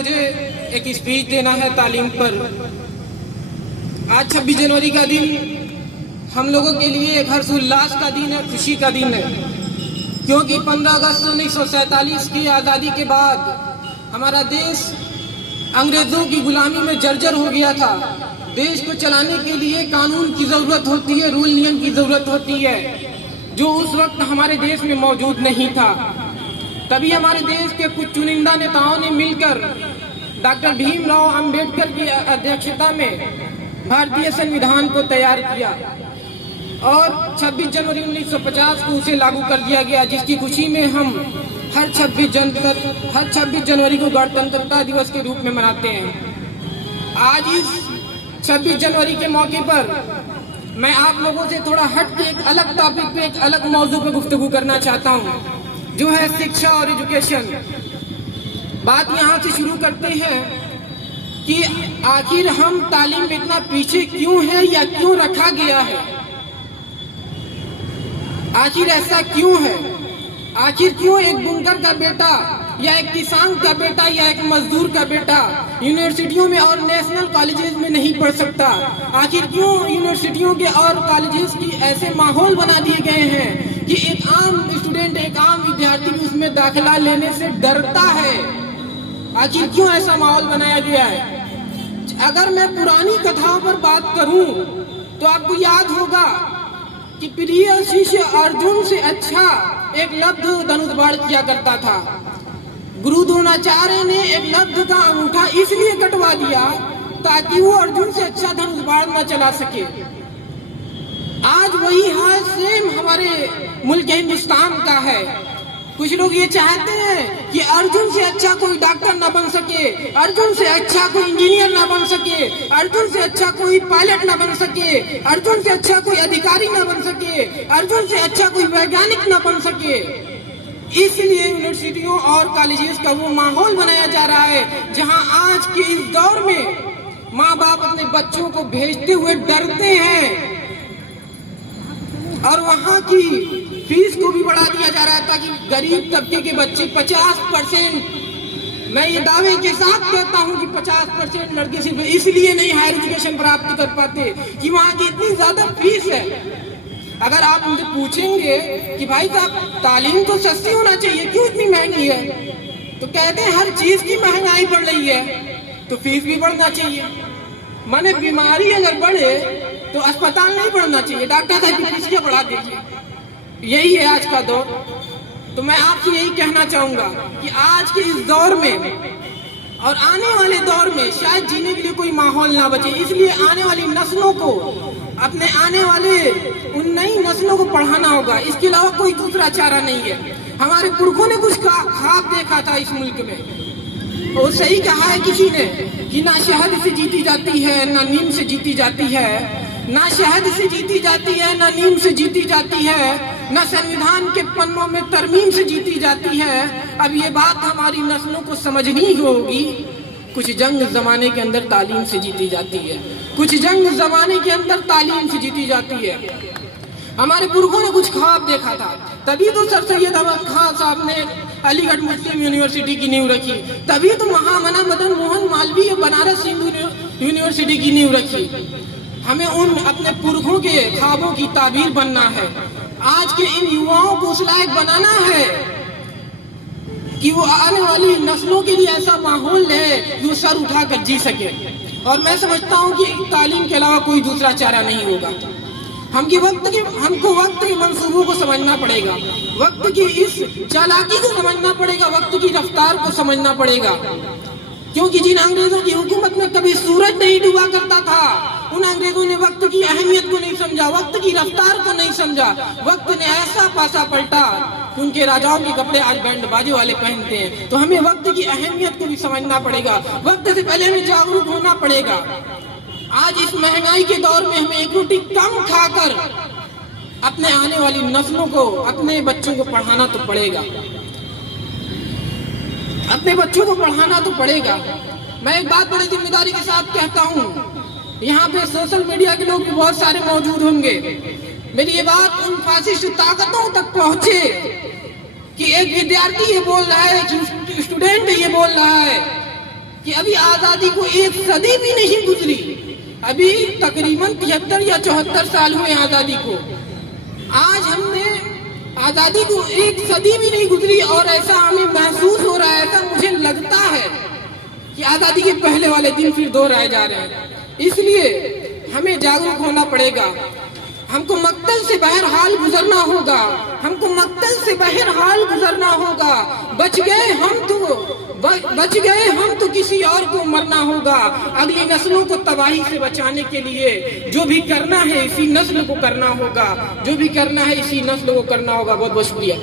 मुझे एक स्पीच देना है तालीम पर। आज 26 जनवरी का दिन हम लोगों के लिए एक हर्षोल्लास का दिन है, खुशी का दिन है, क्योंकि 15 अगस्त 1947 की आज़ादी के बाद हमारा देश अंग्रेज़ों की गुलामी में जर्जर हो गया था। देश को चलाने के लिए कानून की ज़रूरत होती है, रूल नियम की ज़रूरत होती है, जो उस वक्त हमारे देश में मौजूद नहीं था। तभी हमारे देश के कुछ चुनिंदा नेताओं ने मिलकर डॉक्टर भीमराव अंबेडकर की अध्यक्षता में भारतीय संविधान को तैयार किया और 26 जनवरी 1950 को उसे लागू कर दिया गया, जिसकी खुशी में हम हर 26 जनवरी को गणतंत्रता दिवस के रूप में मनाते हैं। आज इस 26 जनवरी के मौके पर मैं आप लोगों से थोड़ा हट के एक अलग टॉपिक पे, एक अलग मौजू पे गुफ्तगू करना चाहता हूँ, जो है शिक्षा और एजुकेशन। बात यहाँ से शुरू करते हैं कि आखिर हम तालीम में इतना पीछे क्यों है या क्यों रखा गया है। आखिर ऐसा क्यों है? आखिर क्यों एक बुनकर का बेटा या एक किसान का बेटा या एक मजदूर का बेटा यूनिवर्सिटियों में और नेशनल कॉलेजेस में नहीं पढ़ सकता? आखिर क्यों यूनिवर्सिटियों के और कॉलेजेस की ऐसे माहौल बना दिए गए हैं कि एक आम स्टूडेंट, एक आम विद्यार्थी भी उसमें दाखिला लेने से डरता है? आखिर क्यों ऐसा माहौल बनाया गया है? अगर मैं पुरानी कथाओं पर बात करूं तो आपको याद होगा कि प्रिय शिष्य अर्जुन से अच्छा एकलव्य धनुष बाण किया करता था। गुरु द्रोणाचार्य ने एकलव्य का अंगूठा इसलिए कटवा दिया ताकि वो अर्जुन से अच्छा धनुष बाण न चला सके। आज वही हाल सेम हमारे मुल्क हिंदुस्तान का है। कुछ लोग ये चाहते हैं कि अर्जुन से अच्छा कोई डॉक्टर ना बन सके, अर्जुन से अच्छा कोई इंजीनियर ना बन सके, अर्जुन से अच्छा कोई पायलट ना बन सके, अर्जुन से अच्छा कोई अधिकारी ना बन सके, अर्जुन से अच्छा कोई वैज्ञानिक ना बन सके। इसलिए यूनिवर्सिटियों और कॉलेजेस का वो माहौल बनाया जा रहा है जहां आज के इस दौर में माँ बाप अपने बच्चों को भेजते हुए डरते हैं और वहां की फीस को भी बढ़ा दिया जा रहा है ताकि गरीब तबके के बच्चे 50%, मैं ये दावे के साथ कहता हूं कि 50% लड़के सिर्फ इसलिए नहीं हायर एजुकेशन प्राप्त कर पाते कि वहां की इतनी ज्यादा फीस है। अगर आप मुझे पूछेंगे कि भाई साहब तालीम तो सस्ती होना चाहिए, क्यों इतनी महंगी है, तो कहते हैं हर चीज की महंगाई बढ़ रही है तो फीस भी बढ़ना चाहिए। माने बीमारी अगर बढ़े तो अस्पताल नहीं बढ़ना चाहिए, डॉक्टर साहब की फीस बढ़ा दीजिए। यही है आज का दौर। तो मैं आपसे यही कहना चाहूंगा कि आज के इस दौर में और आने वाले दौर में शायद जीने के लिए कोई माहौल ना बचे, इसलिए आने वाली नस्लों को, अपने आने वाले उन नई नस्लों को पढ़ाना होगा। इसके अलावा कोई दूसरा चारा नहीं है। हमारे पुरखों ने कुछ ख्वाब देखा था इस मुल्क में, वो सही कहा है किसी ने कि ना शहद से जीती जाती है ना नीम से जीती जाती है, ना शहद से जीती जाती है ना नीम से जीती जाती है, ना संविधान के पन्नों में तरमीम से जीती जाती है। अब ये बात हमारी नस्लों को समझनी होगी। कुछ जंग जमाने के अंदर तालीम से जीती जाती है, कुछ जंग जमाने के अंदर तालीम से जीती जाती है। हमारे पुरखों ने कुछ ख्वाब देखा था, तभी तो सर सैयद अहमद खान साहब ने अलीगढ़ मुस्लिम यूनिवर्सिटी की नींव रखी, तभी तो महामना मदन मोहन मालवीय बनारस हिंदू यूनिवर्सिटी की नींव रखी। हमें उन अपने पुरखों के ख्वाबों की ताबीर बनना है। आज के इन युवाओं को उस लायक बनाना है कि वो आने वाली नस्लों के लिए ऐसा माहौल है जो सर उठाकर जी सके। और मैं समझता हूँ कि तालीम के अलावा कोई दूसरा चारा नहीं होगा। हमको वक्त के मंसूबों को समझना पड़ेगा, वक्त की इस चालाकी को समझना पड़ेगा, वक्त की रफ्तार को समझना पड़ेगा। क्योंकि जिन अंग्रेजों की हुकूमत में कभी सूरज नहीं डूबा करता था, उन अंग्रेजों ने वक्त की अहमियत को नहीं समझा, वक्त की रफ्तार को नहीं समझा। वक्त ने ऐसा पासा पलटा कि उनके राजाओं के कपड़े आज बैंड बाजे वाले पहनते हैं। तो हमें वक्त की अहमियत को भी समझना पड़ेगा, वक्त से पहले हमें जागरूक होना पड़ेगा। आज इस महंगाई के दौर में हमें एक रोटी कम खाकर अपने आने वाली नस्लों को, अपने बच्चों को पढ़ाना तो पड़ेगा, अपने बच्चों को पढ़ाना तो पड़ेगा। मैं एक बात बड़ी जिम्मेदारी के साथ कहता हूँ, यहाँ पे सोशल मीडिया के लोग भी बहुत सारे मौजूद होंगे। मेरी ये बात उन फासिस्ट ताकतों तक पहुंचे कि एक विद्यार्थी ये बोल रहा है, कि स्टूडेंट ये बोल रहा है कि अभी आजादी को 1 सदी भी नहीं गुजरी, अभी तकरीबन 73 या 74 साल हुए आजादी को। आज हमने आजादी को 1 सदी भी नहीं गुजरी और ऐसा हमें महसूस हो रहा है, ऐसा मुझे लगता है कि आजादी के पहले वाले दिन फिर दोहराए जा रहे हैं। इसलिए हमें जागरूक होना पड़ेगा, हमको मक्तल से बहरहाल गुजरना होगा, हमको मक्तल से बहरहाल गुजरना होगा। बच गए हम तो किसी और को मरना होगा। अगली नस्लों को तबाही से बचाने के लिए जो भी करना है इसी नस्ल को करना होगा, जो भी करना है इसी नस्ल को करना होगा। बहुत बहुत शुक्रिया।